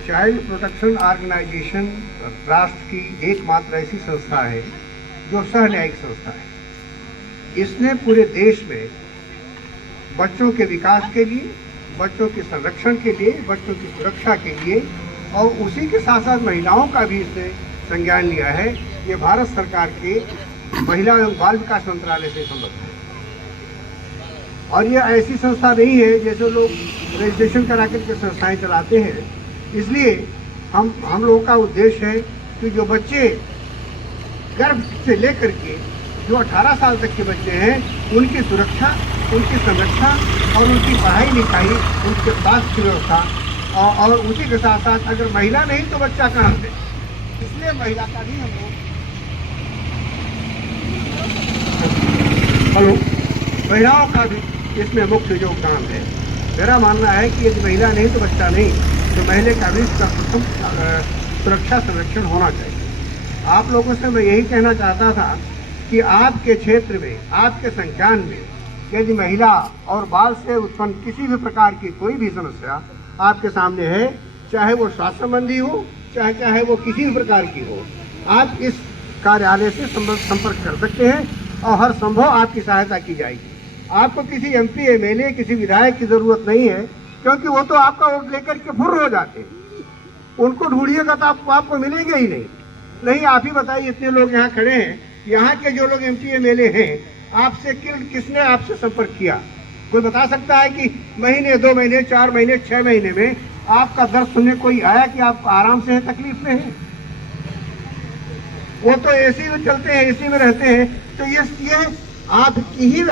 Child protection organisation राष्ट्र की एकमात्र ऐसी संस्था है जो सहन्यायिक संस्था है। इसने पूरे देश में बच्चों के विकास के लिए, बच्चों के संरक्षण के लिए, बच्चों की सुरक्षा के लिए और उसी के साथ साथ महिलाओं का भी इसने संज्ञान लिया है। ये भारत सरकार के महिला एवं बाल विकास मंत्रालय से संबद्ध है और ये ऐसी संस्था नहीं है जैसे लोग रजिस्ट्रेशन करा करके संस्थाएं चलाते हैं। इसलिए हम लोगों का उद्देश्य है कि जो बच्चे गर्भ से लेकर के जो 18 साल तक के बच्चे हैं उनकी सुरक्षा, उनकी संरक्षा और उनकी पढ़ाई लिखाई, उनके स्वास्थ्य की व्यवस्था और उसी के साथ साथ अगर महिला नहीं तो बच्चा कहाँ से, इसलिए महिला का भी हम लोग महिलाओं का भी इसमें मुख्य योगदान है। मेरा मानना है कि यदि महिला नहीं तो बच्चा नहीं, तो महिला का भी सुरक्षा संरक्षण होना चाहिए। आप लोगों से मैं यही कहना चाहता था कि आपके क्षेत्र में, आपके संज्ञान में यदि महिला और बाल से उत्पन्न किसी भी प्रकार की कोई भी समस्या आपके सामने है, चाहे वो स्वास्थ्य संबंधी हो, चाहे वो किसी भी प्रकार की हो, आप इस कार्यालय से संपर्क कर सकते हैं और हर संभव आपकी सहायता की जाएगी। आपको किसी MP MLA किसी विधायक की जरूरत नहीं है, क्योंकि वो तो आपका वोट लेकर के फुर्र हो जाते हैं। उनको ढूंढिएगा तो आपको मिलेंगे ही नहीं। आप ही बताइए, इतने लोग यहाँ खड़े हैं, यहाँ के जो लोग MP MLA हैं, आपसे किसने आपसे संपर्क किया? कोई बता सकता है कि महीने, 2 महीने, 4 महीने, 6 महीने में आपका दर्द सुनने कोई आया कि आप आराम से हैं, तकलीफ में हैं? वो तो AC में चलते हैं, AC में रहते हैं। तो ये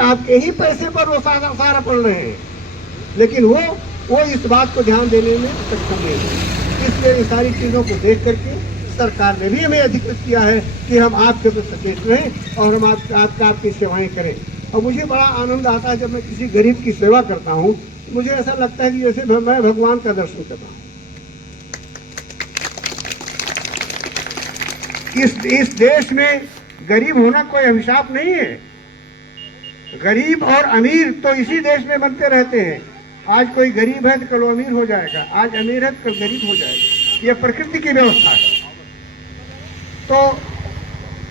आपके ही पैसे पर वो सारा पड़ रहे हैं, लेकिन वो इस बात को ध्यान देने में सक्षम नहीं है। इसलिए इन सारी चीज़ों को देख करके सरकार ने भी हमें अधिकृत किया है कि हम आपके प्रति सचेत रहें और हम आपकी सेवाएं करें। और मुझे बड़ा आनंद आता है जब मैं किसी गरीब की सेवा करता हूँ, मुझे ऐसा लगता है कि जैसे मैं भगवान का दर्शन कर रहा हूँ। इस देश में गरीब होना कोई अभिशाप नहीं है। गरीब और अमीर तो इसी देश में बनते रहते हैं। आज कोई गरीब है तो कल अमीर हो जाएगा, आज अमीर है तो कल गरीब हो जाएगा। यह प्रकृति की व्यवस्था है। तो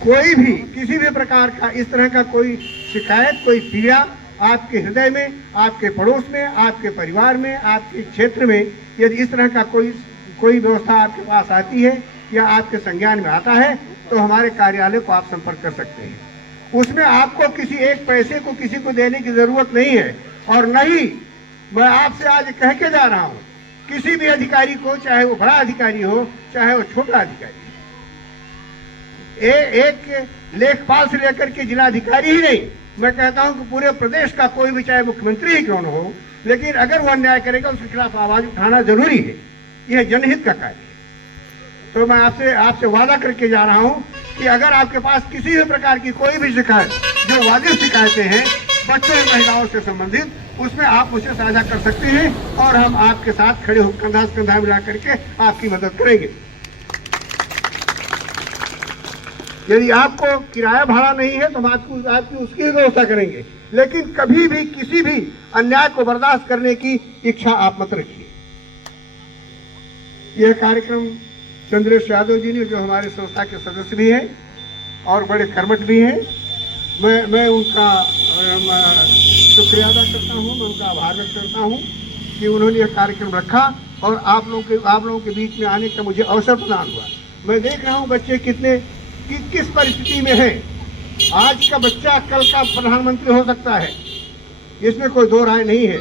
कोई भी किसी भी प्रकार का इस तरह का कोई शिकायत, कोई पीड़ा आपके हृदय में, आपके पड़ोस में, आपके परिवार में, आपके क्षेत्र में यदि इस तरह का कोई व्यवस्था आपके पास आती है या आपके संज्ञान में आता है, तो हमारे कार्यालय को आप संपर्क कर सकते हैं। उसमें आपको किसी एक पैसे को किसी को देने की जरूरत नहीं है। और नहीं, मैं आपसे आज कह के जा रहा हूँ, किसी भी अधिकारी को, चाहे वो बड़ा अधिकारी हो, चाहे वो छोटा अधिकारी, एक लेखपाल से लेकर के जिलाधिकारी ही नहीं, मैं कहता हूं कि पूरे प्रदेश का कोई भी, चाहे मुख्यमंत्री ही क्यों न हो, लेकिन अगर वो अन्याय करेगा उसके खिलाफ आवाज उठाना जरूरी है। यह जनहित का कार्य है। तो मैं आपसे वादा करके जा रहा हूं कि अगर आपके पास किसी भी प्रकार की कोई भी शिकायत, जो वाजिब शिकायतें हैं बच्चों और महिलाओं से संबंधित, उसमें आप मुझसे साझा कर सकते हैं और हम आपके साथ खड़े होकर कंधा से कंधा मिला करके आपकी मदद करेंगे। यदि आपको किराया भाड़ा नहीं है तो हम आपकी उसकी व्यवस्था करेंगे, लेकिन कभी भी किसी भी अन्याय को बर्दाश्त करने की इच्छा आप मत रखिए। यह कार्यक्रम चंद्रेश यादव जी ने, जो हमारे संस्था के सदस्य भी हैं और बड़े कर्मठ भी हैं, मैं उनका शुक्रिया अदा करता हूँ, मैं उनका आभार व्यक्त करता हूँ कि उन्होंने यह कार्यक्रम रखा और आप लोगों के बीच में आने का मुझे अवसर प्रदान हुआ। मैं देख रहा हूँ बच्चे किस परिस्थिति में है। आज का बच्चा कल का प्रधानमंत्री हो सकता है, इसमें कोई दो राय नहीं है।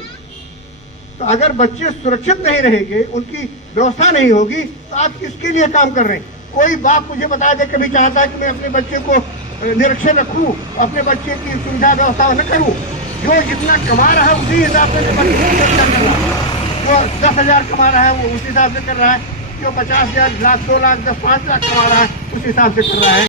तो अगर बच्चे सुरक्षित नहीं रहेंगे, उनकी व्यवस्था नहीं होगी, तो आप किसके लिए काम कर रहे हैं? कोई बाप मुझे बता दे कभी चाहता है कि मैं अपने बच्चे को निरीक्षण रखूं, अपने बच्चे की सुविधा व्यवस्था न करूं? जो जितना कमा रहा है उसी हिसाब से कर रहा है। जो 10,000 कमा रहा है वो उस हिसाब से कर रहा है, जो 50,000, लाख, 2 लाख, 10, 5 लाख कमा रहा है उस हिसाब से कर रहा है।